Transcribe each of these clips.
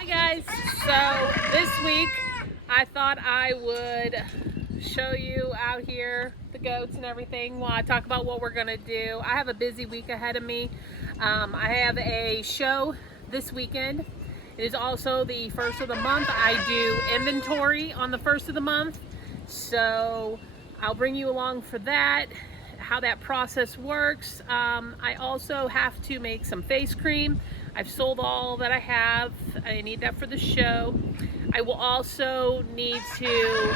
Hi guys, so this week I thought I would show you out here the goats and everything while I talk about what we're gonna do. I have a busy week ahead of me. I have a show this weekend. It is also the first of the month. I do inventory on the first of the month, so I'll bring you along for that, how that process works. I also have to make some face cream. I've sold all that I have. I need that for the show. I will also need to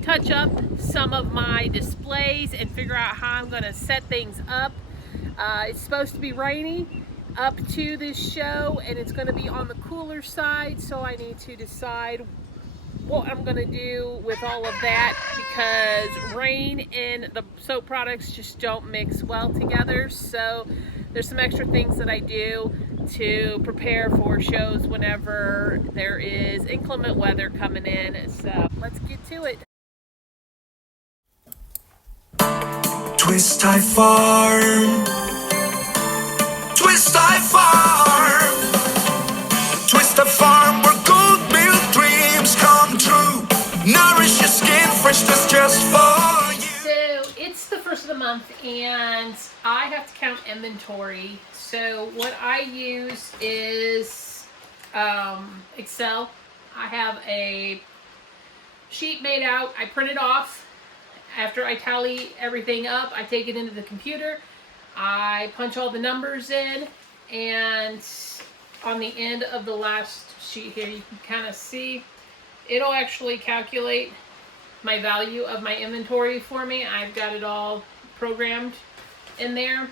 touch up some of my displays and figure out how I'm going to set things up. It's supposed to be rainy up to this show, and it's going to be on the cooler side, so I need to decide what I'm going to do with all of that, because rain and the soap products just don't mix well together. So there's some extra things that I do to prepare for shows whenever there is inclement weather coming in. So let's get to it. Twist I Farm. Twist I Farm. Twist I Farm, where gold milk dreams come true. Nourish your skin, freshness just for you. So it's the first of the month and I have to count inventory. So what I use is Excel. I have a sheet made out. I print it off. After I tally everything up, I take it into the computer. I punch all the numbers in, and on the end of the last sheet here, you can kind of see, it'll actually calculate my value of my inventory for me. I've got it all programmed in there.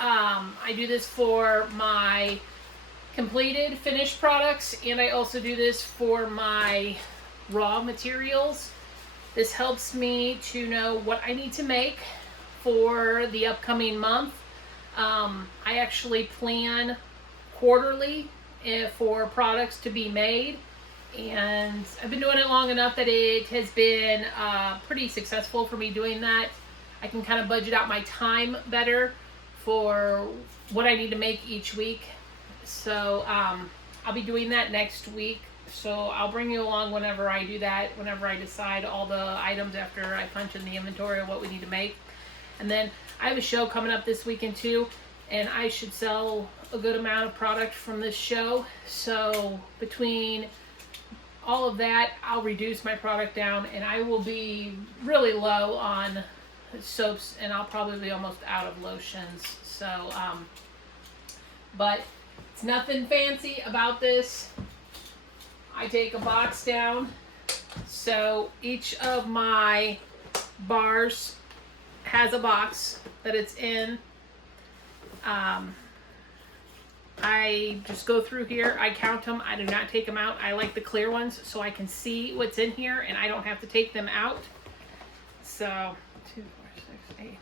I do this for my completed finished products, and I also do this for my raw materials. This helps me to know what I need to make for the upcoming month. I actually plan quarterly for products to be made, and I've been doing it long enough that it has been pretty successful for me doing that. I can kind of budget out my time better for what I need to make each week. So I'll be doing that next week. So I'll bring you along whenever I do that, whenever I decide all the items after I punch in the inventory of what we need to make. And then I have a show coming up this weekend too, and I should sell a good amount of product from this show. So between all of that, I'll reduce my product down, and I will be really low on soaps, and I'll probably be almost out of lotions. So, but it's nothing fancy about this. I take a box down, so each of my bars has a box that it's in. I just go through here, I count them, I do not take them out. I like the clear ones so I can see what's in here and I don't have to take them out. So 2, 4, 6, 8,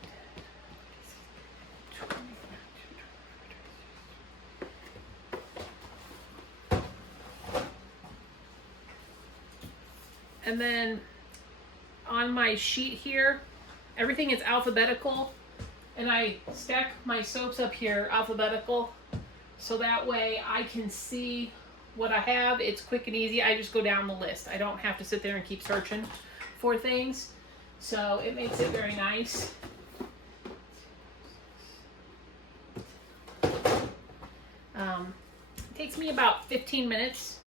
20. And then on my sheet here, everything is alphabetical, and I stack my soaps up here alphabetical, so that way I can see what I have. It's quick and easy. I just go down the list. I don't have to sit there and keep searching for things, so it makes it very nice. It takes me about 15 minutes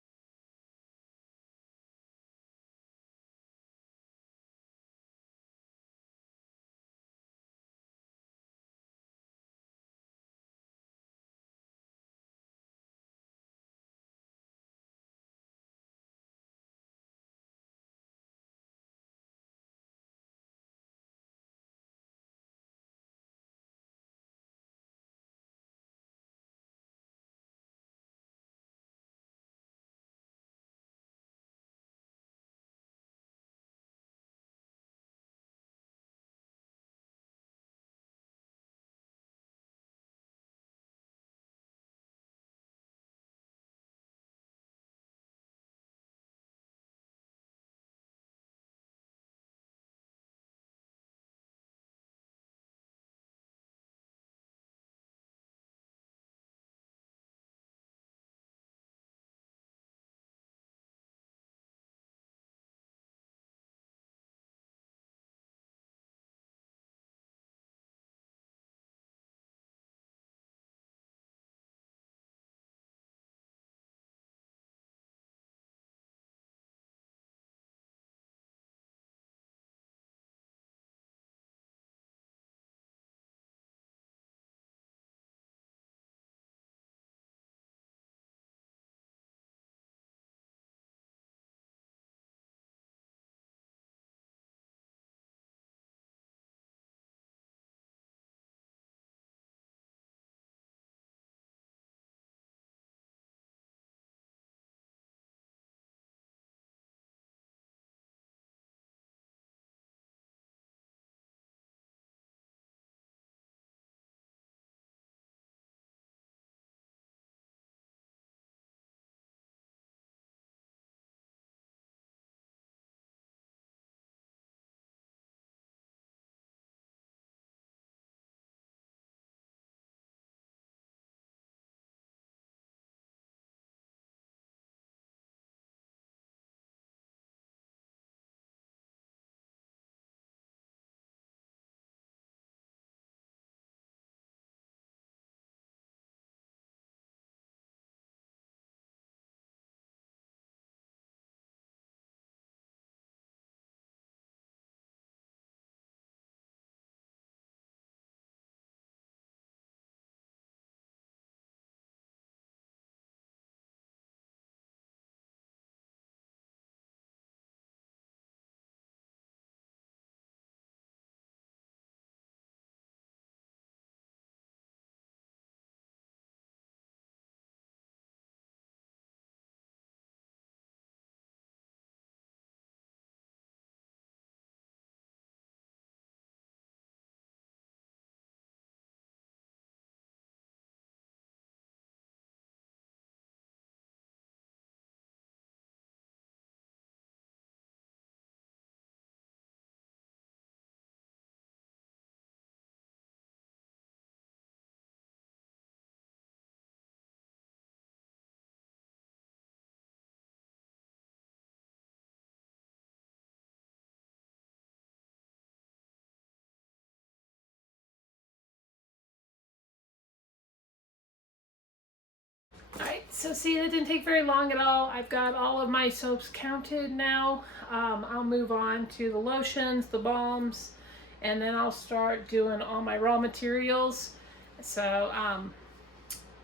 So see, that didn't take very long at all. I've got all of my soaps counted now. I'll move on to the lotions, the balms, and then I'll start doing all my raw materials. So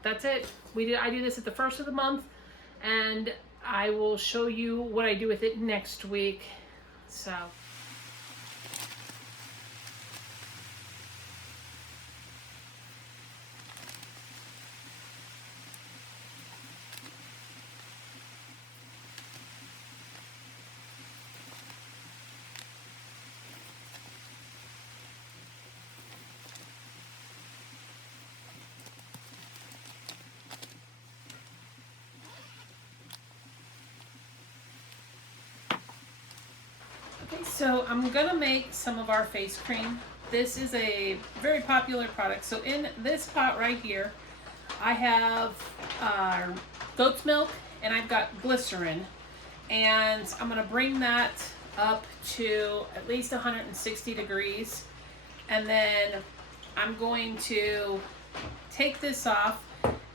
that's it. I do this at the first of the month, and I will show you what I do with it next week. So. Okay, so I'm gonna make some of our face cream. This is a very popular product. So in this pot right here, I have goat's milk and I've got glycerin. And I'm gonna bring that up to at least 160 degrees. And then I'm going to take this off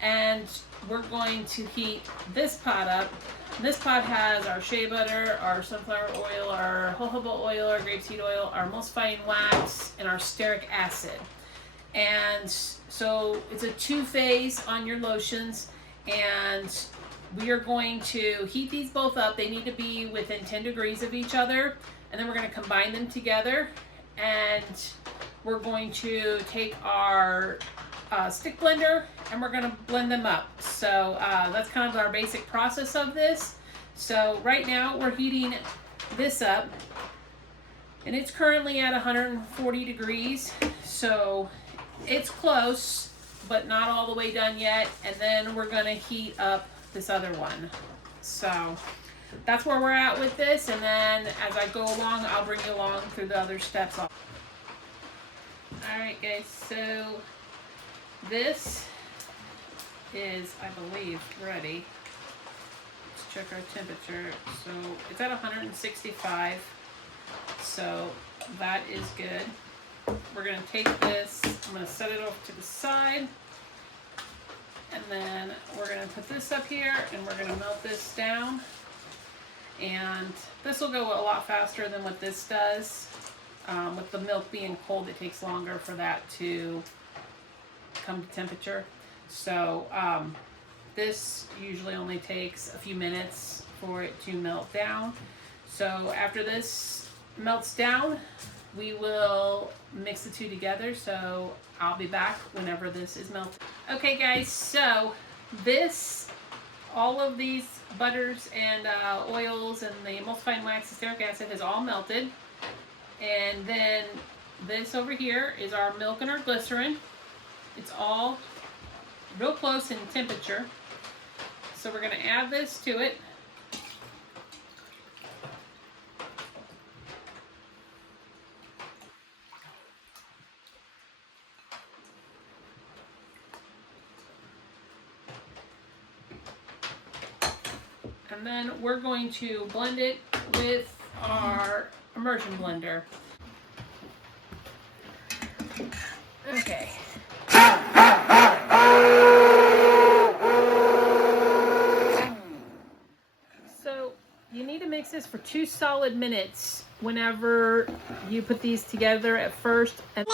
and we're going to heat this pot up. This pot has our shea butter, our sunflower oil, our jojoba oil, our grapeseed oil, our emulsifying wax, and our stearic acid. And so it's a two-phase on your lotions, and we are going to heat these both up. They need to be within 10 degrees of each other, and then we're going to combine them together, and we're going to take our stick blender and we're going to blend them up. So that's kind of our basic process of this. So right now we're heating this up and it's currently at 140 degrees. So it's close, but not all the way done yet. And then we're going to heat up this other one. So that's where we're at with this. And then as I go along, I'll bring you along through the other steps. All right, guys. So this is, I believe, ready. Let's check our temperature. So it's at 165. So that is good. We're going to take this, I'm going to set it off to the side. And then we're going to put this up here and we're going to melt this down. And this will go a lot faster than what this does. With the milk being cold, it takes longer for that to come to temperature. So this usually only takes a few minutes for it to melt down. So after this melts down, we will mix the two together. So I'll be back whenever this is melted. Okay guys, so all of these butters and oils and the emulsifying wax and stearic acid has all melted. And then this over here is our milk and our glycerin. It's all real close in temperature. So we're going to add this to it. And then we're going to blend it with our immersion blender. Okay. So you need to mix this for 2 solid minutes whenever you put these together at first. And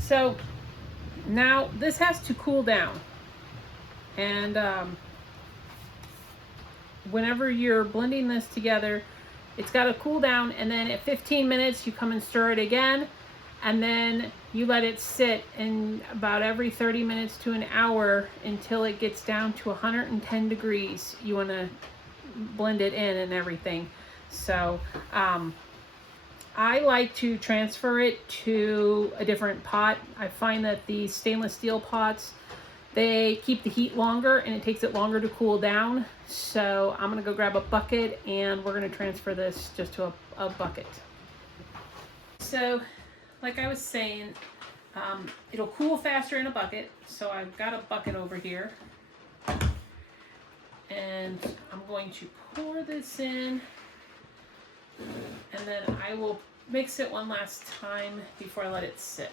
so now this has to cool down, and whenever you're blending this together, it's got to cool down, and then at 15 minutes you come and stir it again, and then you let it sit in about every 30 minutes to an hour until it gets down to 110 degrees. You want to blend it in and everything. So I like to transfer it to a different pot. I find that these stainless steel pots, they keep the heat longer and it takes it longer to cool down. So I'm gonna go grab a bucket and we're gonna transfer this just to a bucket. So like I was saying, it'll cool faster in a bucket. So I've got a bucket over here. And I'm going to pour this in. And then I will mix it one last time before I let it sit.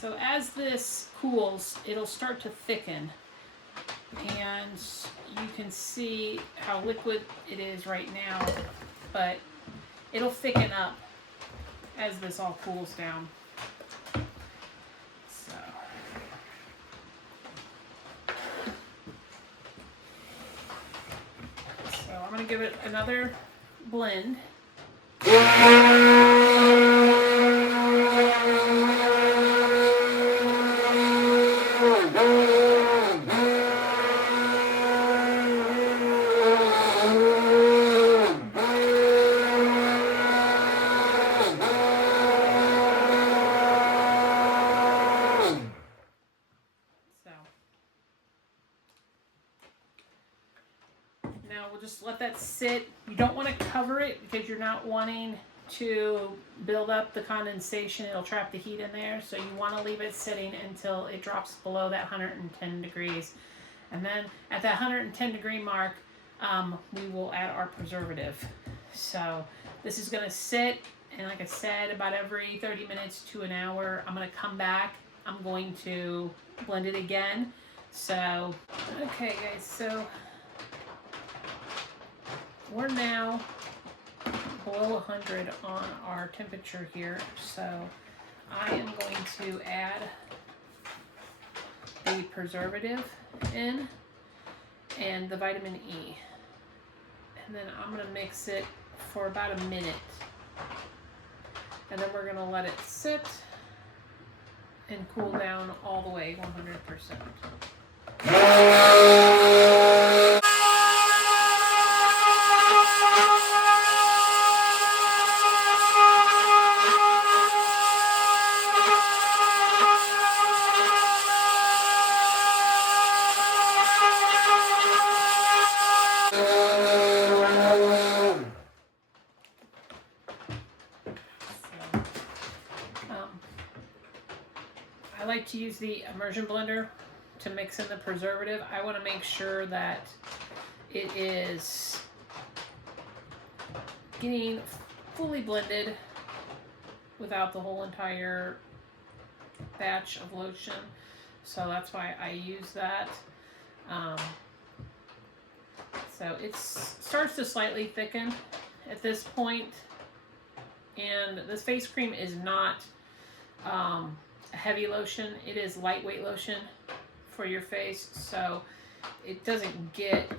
So as this cools, it'll start to thicken, and you can see how liquid it is right now, but it'll thicken up as this all cools down. So I'm going to give it another blend. Now we'll just let that sit. You don't want to cover it because you're not wanting to build up the condensation. It'll trap the heat in there. So you want to leave it sitting until it drops below that 110 degrees. And then at that 110 degree mark, we will add our preservative. So this is going to sit, and like I said, about every 30 minutes to an hour, I'm going to come back. I'm going to blend it again. So, okay guys, so we're now below 100 on our temperature here, so I am going to add the preservative in and the vitamin E, and then I'm going to mix it for about a minute, and then we're going to let it sit and cool down all the way 100%. I like to use the immersion blender to mix in the preservative. I want to make sure that it is getting fully blended without the whole entire batch of lotion. So that's why I use that. So it starts to slightly thicken at this point. And this face cream is not a heavy lotion. It is lightweight lotion for your face, so it doesn't get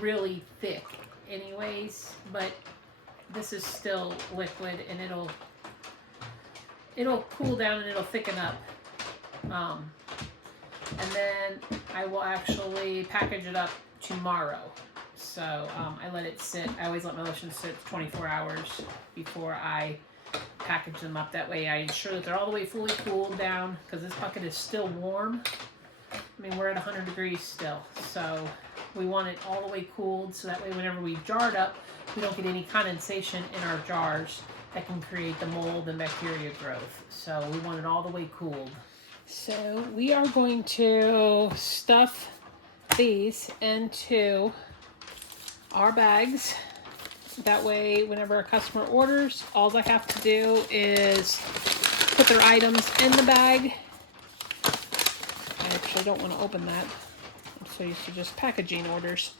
really thick anyways, but this is still liquid, and it'll cool down and it'll thicken up. And then I will actually package it up tomorrow. So I let it sit. I always let my lotion sit 24 hours before I package them up. That way I ensure that they're all the way fully cooled down, because this bucket is still warm. I mean, we're at 100 degrees still, so we want it all the way cooled, so that way whenever we jar it up, we don't get any condensation in our jars that can create the mold and bacteria growth. So we want it all the way cooled. So we are going to stuff these into our bags. That way, whenever a customer orders, all I have to do is put their items in the bag. I actually don't want to open that. I'm so used to just packaging orders.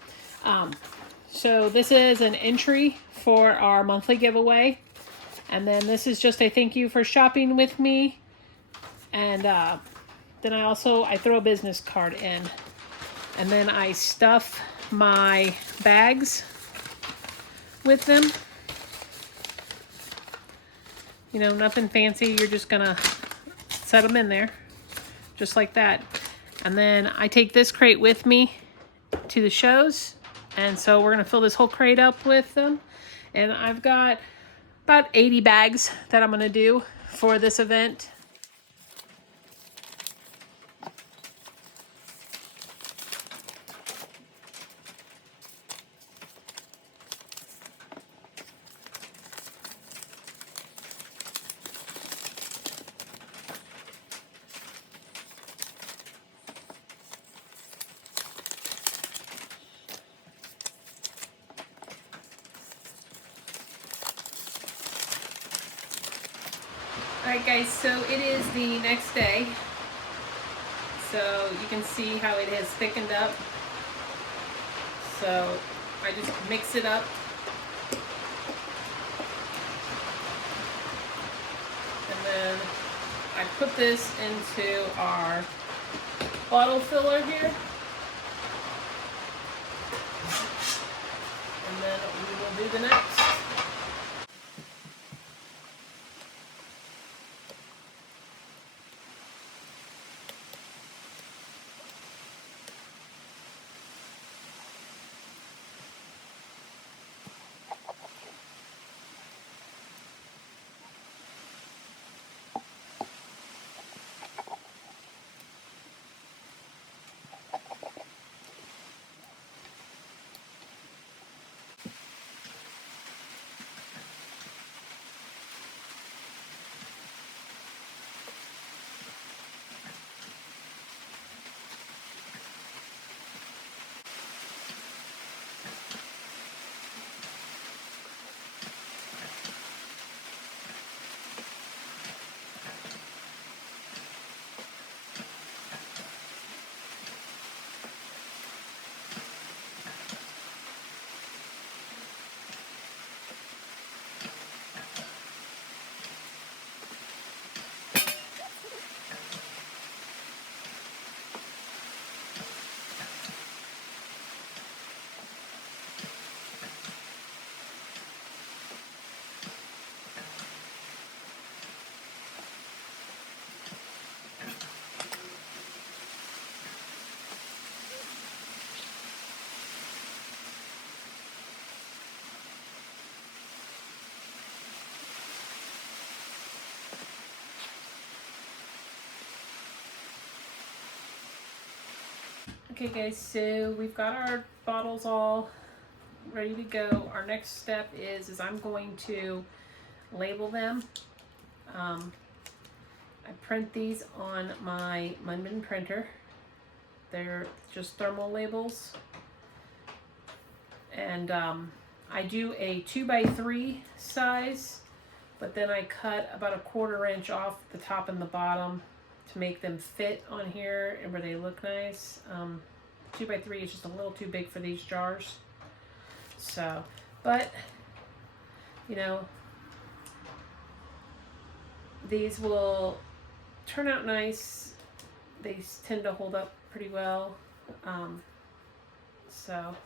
So this is an entry for our monthly giveaway. And then this is just a thank you for shopping with me. And then I throw a business card in. And then I stuff my bags with them. You know, nothing fancy. You're just gonna set them in there just like that. And then I take this crate with me to the shows, and so we're gonna fill this whole crate up with them, And I've got about 80 bags that I'm gonna do for this event. Alright guys, so it is the next day. So you can see how it has thickened up. So I just mix it up. And then I put this into our bottle filler here. And then we will do the next. Okay guys, so we've got our bottles all ready to go. Our next step is I'm going to label them. I print these on my Munman printer. They're just thermal labels. And I do a 2x3 size, but then I cut about a 1/4 inch off the top and the bottom to make them fit on here and where they look nice. 2x3 is just a little too big for these jars. So, but, you know, these will turn out nice. They tend to hold up pretty well. So,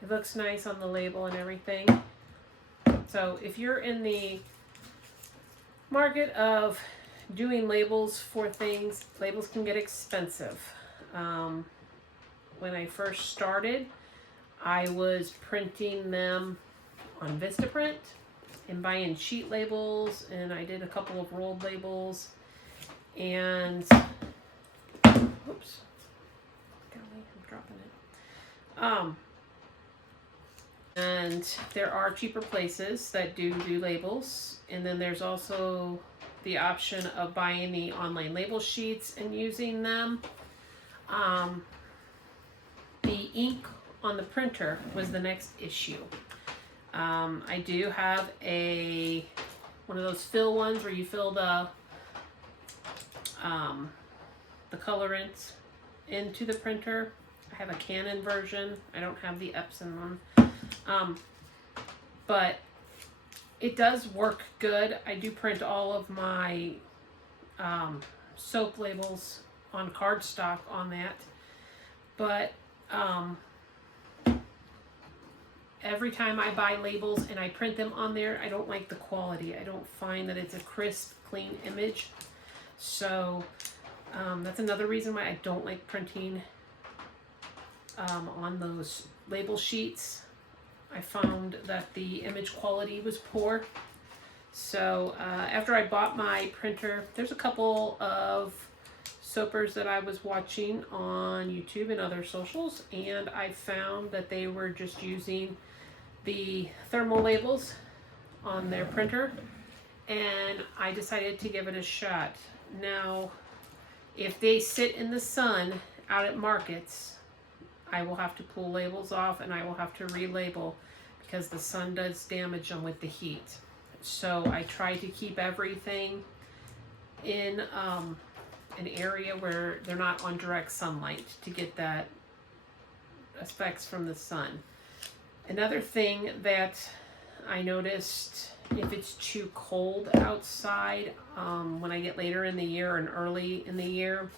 it looks nice on the label and everything. So, if you're in the market of doing labels for things, labels can get expensive. When I first started, I was printing them on Vistaprint and buying sheet labels, and I did a couple of rolled labels, and oops, golly, I'm dropping it. And there are cheaper places that do labels, and then there's also the option of buying the online label sheets and using them. The ink on the printer was the next issue. I do have one of those fill ones where you fill the colorants into the printer. I have a Canon version. I don't have the Epson one. But it does work good. I do print all of my soap labels on cardstock on that. But every time I buy labels and I print them on there, I don't like the quality. I don't find that it's a crisp, clean image. So that's another reason why I don't like printing on those label sheets. I found that the image quality was poor. So after I bought my printer, there's a couple of soapers that I was watching on YouTube and other socials, and I found that they were just using the thermal labels on their printer, and I decided to give it a shot. Now, if they sit in the sun out at markets, I will have to pull labels off and I will have to relabel because the sun does damage them with the heat. So I try to keep everything in an area where they're not on direct sunlight to get that effects from the sun. Another thing that I noticed, if it's too cold outside, when I get later in the year and early in the year,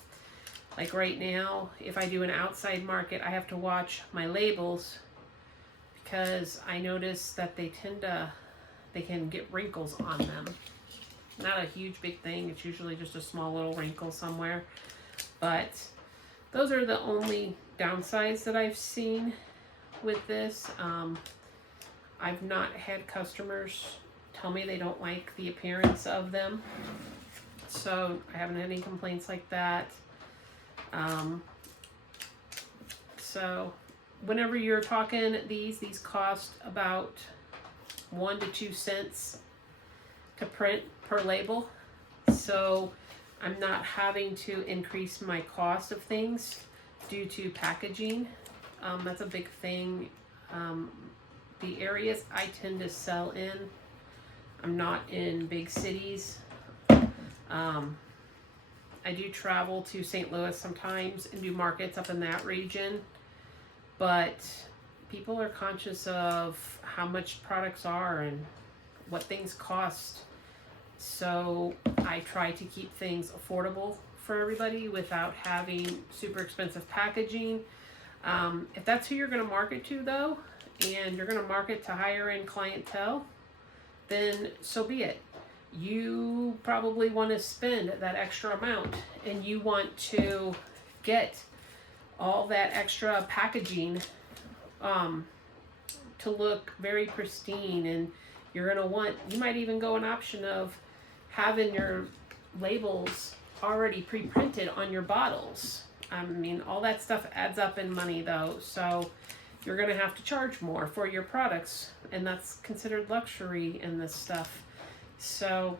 like right now, if I do an outside market, I have to watch my labels because I notice that they can get wrinkles on them. Not a huge big thing, it's usually just a small little wrinkle somewhere, but those are the only downsides that I've seen with this. I've not had customers tell me they don't like the appearance of them, so I haven't had any complaints like that. So whenever you're talking, these cost about 1 to 2 cents to print per label, so I'm not having to increase my cost of things due to packaging. That's a big thing. The areas I tend to sell in, I'm not in big cities. I do travel to St. Louis sometimes and do markets up in that region, but people are conscious of how much products are and what things cost. So I try to keep things affordable for everybody without having super expensive packaging. If that's who you're going to market to though, and you're going to market to higher end clientele, then so be it. You probably want to spend that extra amount and you want to get all that extra packaging to look very pristine, and you're going to want, you might even go an option of having your labels already pre-printed on your bottles. I mean, all that stuff adds up in money though, so you're going to have to charge more for your products, and that's considered luxury in this stuff. So,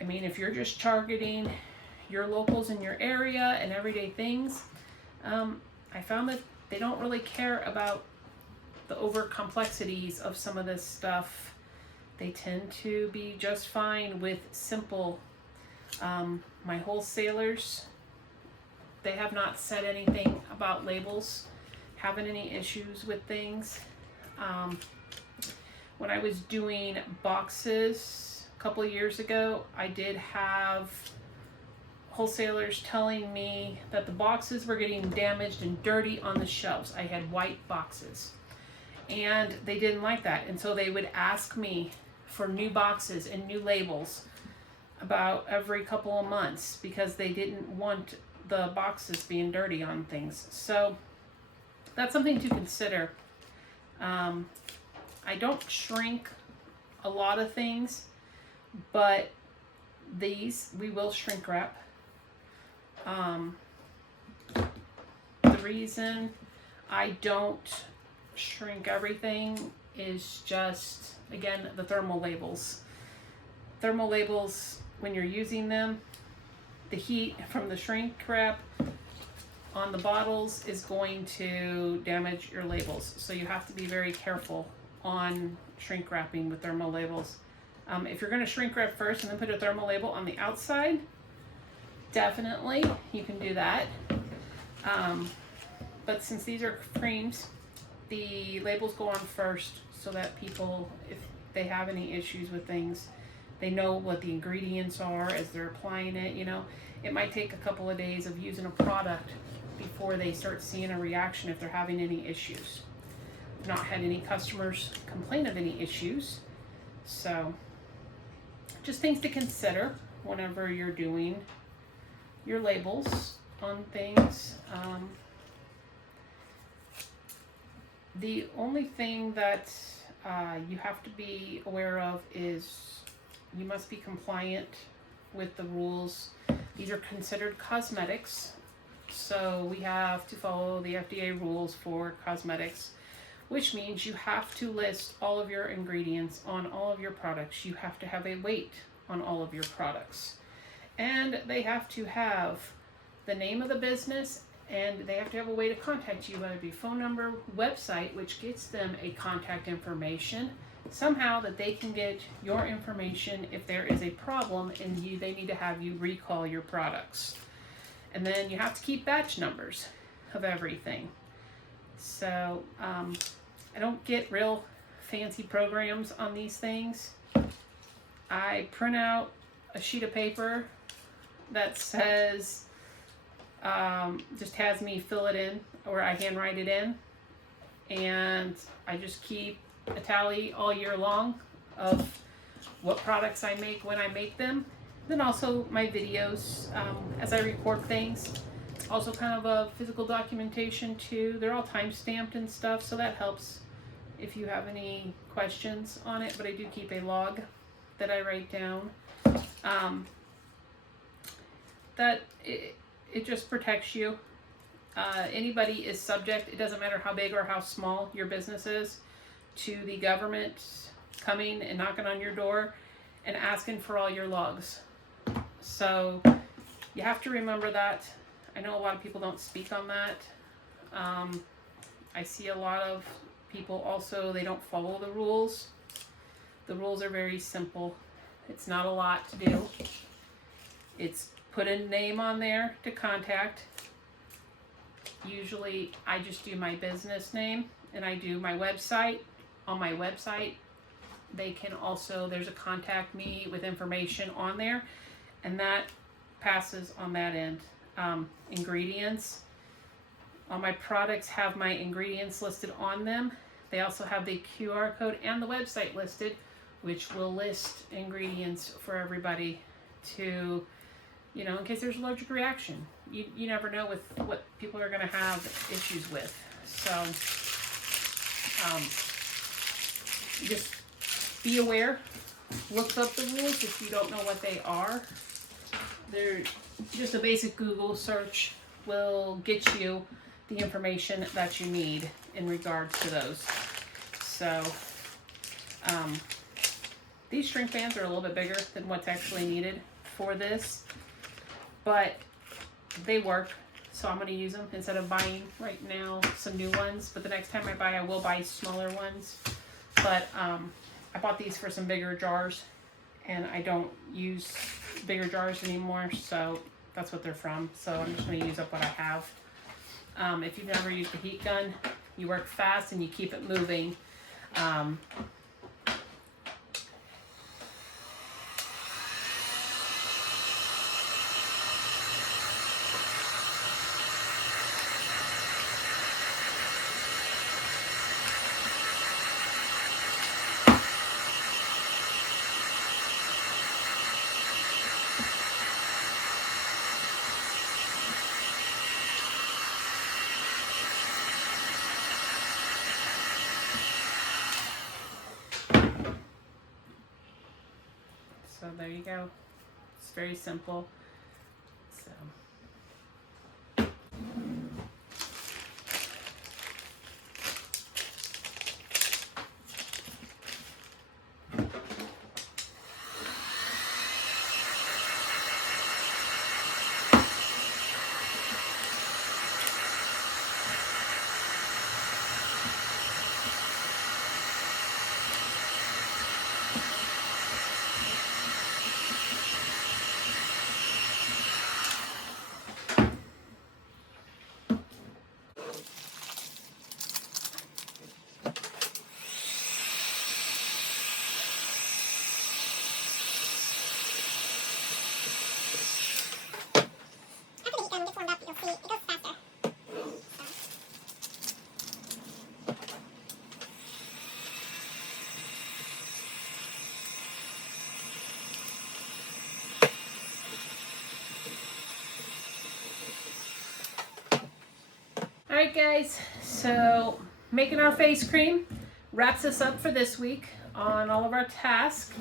I mean, if you're just targeting your locals in your area and everyday things, I found that they don't really care about the over complexities of some of this stuff. They tend to be just fine with simple. My wholesalers, they have not said anything about labels having any issues with things. When I was doing boxes a couple of years ago, I did have wholesalers telling me that the boxes were getting damaged and dirty on the shelves. I had white boxes and they didn't like that, and so they would ask me for new boxes and new labels about every couple of months because they didn't want the boxes being dirty on things. So that's something to consider. I don't shrink a lot of things, but these we will shrink wrap. The reason I don't shrink everything is just, again, the thermal labels. Thermal labels, when you're using them, the heat from the shrink wrap on the bottles is going to damage your labels. So you have to be very careful on shrink wrapping with thermal labels. If you're going to shrink wrap first and then put a thermal label on the outside, definitely you can do that. But since these are creams, the labels go on first so that people, if they have any issues with things, they know what the ingredients are as they're applying it. You know, it might take a couple of days of using a product before they start seeing a reaction if they're having any issues. I've not had any customers complain of any issues. So just things to consider whenever you're doing your labels on things. The only thing that you have to be aware of is you must be compliant with the rules. These are considered cosmetics, so we have to follow the FDA rules for cosmetics, which means you have to list all of your ingredients on all of your products. You have to have a weight on all of your products, and they have to have the name of the business, and they have to have a way to contact you, whether it be phone number, website, which gets them a contact information, somehow that they can get your information if there is a problem and they need to have you recall your products. And then you have to keep batch numbers of everything. So I don't get real fancy programs on these things. I print out a sheet of paper that says, just has me fill it in, or I handwrite it in, and I just keep a tally all year long of what products I make when I make them. Then also my videos as I record things. Also kind of a physical documentation too. They're all time stamped and stuff, so that helps if you have any questions on it. But I do keep a log that I write down. It just protects you. Anybody is subject, it doesn't matter how big or how small your business is, to the government coming and knocking on your door and asking for all your logs. So you have to remember that. I know a lot of people don't speak on that. I see a lot of people also, they don't follow the rules. The rules are very simple. It's not a lot to do. It's put a name on there to contact. Usually I just do my business name and I do my website. On my website, they can also, there's a contact me with information on there, and that passes on that end. Ingredients. All my products have my ingredients listed on them. They also have the QR code and the website listed, which will list ingredients for everybody to, you know, in case there's an allergic reaction. You never know with what people are going to have issues with. So just be aware. Look up the rules if you don't know what they are. They're just a basic Google search will get you the information that you need in regards to those. So these shrink bands are a little bit bigger than what's actually needed for this, but they work, so I'm going to use them instead of buying right now some new ones. But the next time I buy, I will buy smaller ones. But I bought these for some bigger jars, and I don't use bigger jars anymore, so that's what they're from. So I'm just going to use up what I have. If you've never used a heat gun, you work fast and you keep it moving. So there you go. It's very simple. So. Alright guys, so making our face cream. wraps us up for this week on all of our tasks.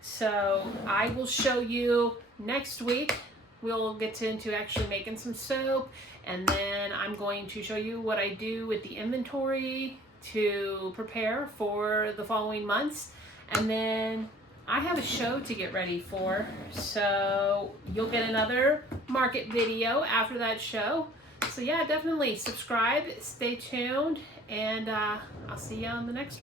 So I will show you next week. We'll get into actually making some soap, and then I'm going to show you what I do with the inventory to prepare for the following months. And then I have a show to get ready for, so you'll get another market video after that show. So yeah, definitely subscribe, stay tuned, and I'll see you on the next one.